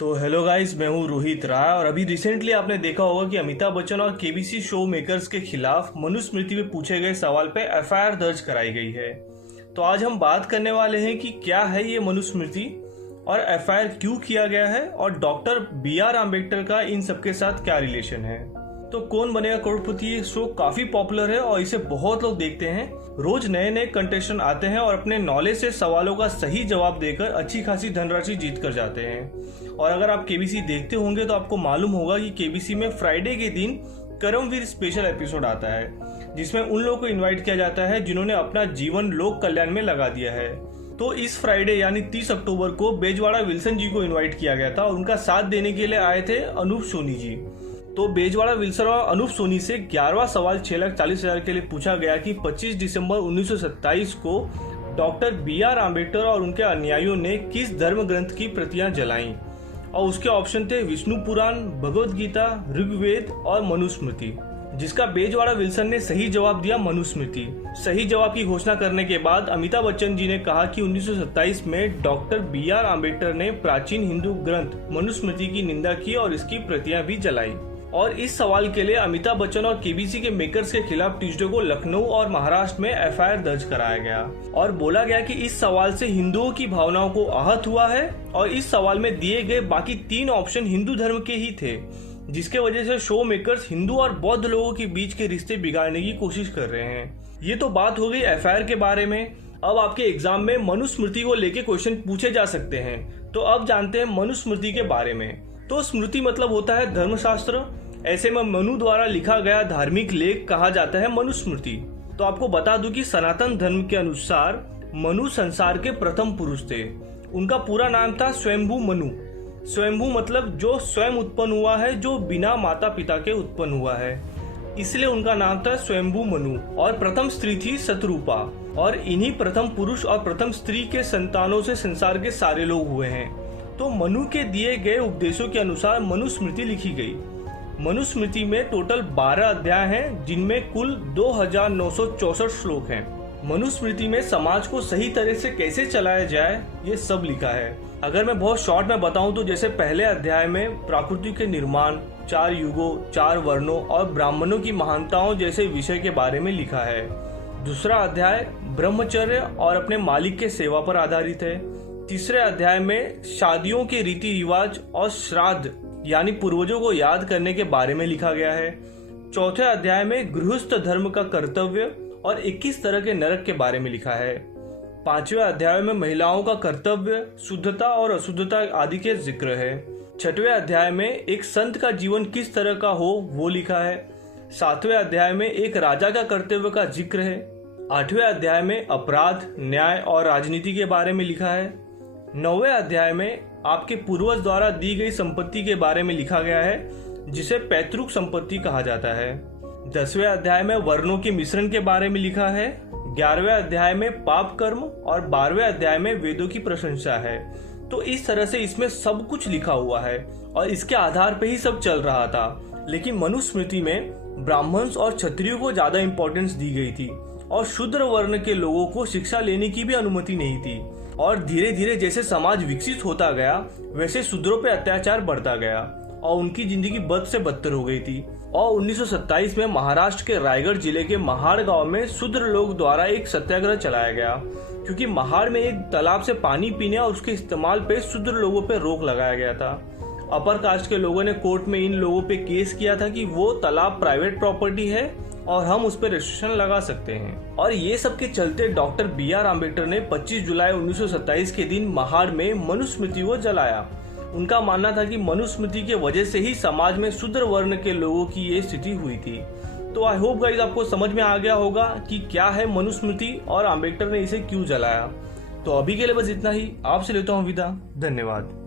तो hello guys, मैं हूँ रोहित राय। और अभी रिसेंटली आपने देखा होगा कि अमिताभ बच्चन और केबीसी शो मेकर्स के खिलाफ मनुस्मृति में पूछे गए सवाल पे एफआईआर दर्ज कराई गई है। तो आज हम बात करने वाले हैं कि क्या है ये मनुस्मृति और एफआईआर क्यों किया गया है और डॉक्टर बी.आर. आम्बेडकर का इन सबके साथ क्या रिलेशन है। तो कौन बनेगा करोड़पति ये शो काफी पॉपुलर है और इसे बहुत लोग देखते हैं। रोज नए नए कंटेस्टेंट आते हैं और अपने नॉलेज से सवालों का सही जवाब देकर अच्छी खासी धनराशि जीत कर जाते हैं। और अगर आप केबीसी देखते होंगे तो आपको मालूम होगा कि केबीसी में फ्राइडे के दिन कर्मवीर स्पेशल एपिसोड आता है, जिसमें उन लोगों को इनवाइट किया जाता है जिन्होंने अपना जीवन लोक कल्याण में लगा दिया है। तो इस फ्राइडे यानी 30 अक्टूबर को बेजवाड़ा विल्सन जी को इनवाइट किया गया था और उनका साथ देने के लिए आए थे अनूप सोनी जी। तो बेजवाड़ा विल्सन और अनूप सोनी से 11वां सवाल 6,40,000 के लिए पूछा गया कि 25 दिसंबर 1927 को डॉक्टर बी.आर. आम्बेडकर और उनके अनुयायियों ने किस धर्म ग्रंथ की प्रतियां जलाईं। और उसके ऑप्शन थे विष्णु पुराण, भगवद गीता, ऋग्वेद और मनुस्मृति, जिसका बेजवाड़ा विल्सन ने सही जवाब दिया मनुस्मृति। सही जवाब की घोषणा करने के बाद अमिताभ बच्चन जी ने कहा कि 1927 में डॉक्टर बी.आर. आम्बेडकर ने प्राचीन हिंदू ग्रंथ मनुस्मृति की निंदा की और इसकी प्रतियां भी जलाई। और इस सवाल के लिए अमिताभ बच्चन और केबीसी के मेकर्स के खिलाफ ट्यूसडे को लखनऊ और महाराष्ट्र में एफआईआर दर्ज कराया गया और बोला गया कि इस सवाल से हिंदुओं की भावनाओं को आहत हुआ है और इस सवाल में दिए गए बाकी 3 ऑप्शन हिंदू धर्म के ही थे, जिसके वजह से शो मेकर्स हिंदू और बौद्ध लोगों के बीच के रिश्ते बिगाड़ने की कोशिश कर रहे हैं। ये तो बात हो गई एफआईआर के बारे में। अब आपके एग्जाम में मनुस्मृति को लेके क्वेश्चन पूछे जा सकते हैं। तो अब जानते हैं मनुस्मृति के बारे में। तो स्मृति मतलब होता है धर्मशास्त्र। ऐसे में मनु द्वारा लिखा गया धार्मिक लेख कहा जाता है मनुस्मृति। तो आपको बता दूं कि सनातन धर्म के अनुसार मनु संसार के प्रथम पुरुष थे। उनका पूरा नाम था स्वयंभू मनु। स्वयंभू मतलब जो स्वयं उत्पन्न हुआ है, जो बिना माता पिता के उत्पन्न हुआ है, इसलिए उनका नाम था स्वयंभू मनु। और प्रथम स्त्री थी शतरूपा। और इन्हीं प्रथम पुरुष और प्रथम स्त्री के संतानों से संसार के सारे लोग हुए हैं। तो मनु के दिए गए उपदेशों के अनुसार मनुस्मृति लिखी गई। मनुस्मृति में टोटल 12 अध्याय हैं, जिनमें कुल 2964 श्लोक हैं। मनुस्मृति में समाज को सही तरह से कैसे चलाया जाए ये सब लिखा है। अगर मैं बहुत शॉर्ट में बताऊं तो जैसे पहले अध्याय में प्रकृति के निर्माण, 4 युगों, 4 वर्णों और ब्राह्मणों की महानताओं जैसे विषय के बारे में लिखा है। दूसरा अध्याय ब्रह्मचर्य और अपने मालिक के सेवा पर आधारित है। तीसरे अध्याय में शादियों के रीति रिवाज और श्राद्ध यानी पूर्वजों को याद करने के बारे में लिखा गया है। चौथे अध्याय में गृहस्थ धर्म का कर्तव्य और 21 तरह के नरक के बारे में लिखा है। 5वें अध्याय में महिलाओं का कर्तव्य, शुद्धता और अशुद्धता आदि के जिक्र है। 6वें अध्याय में एक संत का जीवन किस तरह का हो वो लिखा है। 7वें अध्याय में एक राजा का कर्तव्य का जिक्र है। 8वें अध्याय में अपराध, न्याय और राजनीति के बारे में लिखा है। 9वें अध्याय में आपके पूर्वज द्वारा दी गई संपत्ति के बारे में लिखा गया है, जिसे पैतृक संपत्ति कहा जाता है। 10वें अध्याय में वर्णों के मिश्रण के बारे में लिखा है। 11वें अध्याय में पाप कर्म और 12वें अध्याय में वेदों की प्रशंसा है। तो इस तरह से इसमें सब कुछ लिखा हुआ है और इसके आधार पर ही सब चल रहा था। लेकिन मनुस्मृति में ब्राह्मण्स और क्षत्रियों को ज्यादा इंपॉर्टेंस दी गई थी और शूद्र वर्ण के लोगों को शिक्षा लेने की भी अनुमति नहीं थी। और धीरे धीरे जैसे समाज विकसित होता गया वैसे शूद्रों पे अत्याचार बढ़ता गया और उनकी जिंदगी बद से बदतर हो गई थी। और 1927 में महाराष्ट्र के रायगढ़ जिले के महाड़ गांव में शूद्र लोग द्वारा एक सत्याग्रह चलाया गया, क्योंकि महाड़ में एक तालाब से पानी पीने और उसके इस्तेमाल पे शूद्र लोगों पे रोक लगाया गया था। अपर कास्ट के लोगों ने कोर्ट में इन लोगों पे केस किया था कि वो तालाब प्राइवेट प्रॉपर्टी है और हम उस पर रेस्ट्रिक्शन लगा सकते हैं। और ये सब के चलते डॉक्टर बी.आर. आम्बेडकर ने 25 जुलाई 1927 के दिन महाड़ में मनुस्मृति को जलाया। उनका मानना था कि मनुस्मृति के वजह से ही समाज में शूद्र वर्ण के लोगों की ये स्थिति हुई थी। तो आई होप गाइस आपको समझ में आ गया होगा कि क्या है मनुस्मृति और आम्बेडकर ने इसे क्यों जलाया। तो अभी के लिए बस इतना ही। आपसे लेता हूँ विदा। धन्यवाद।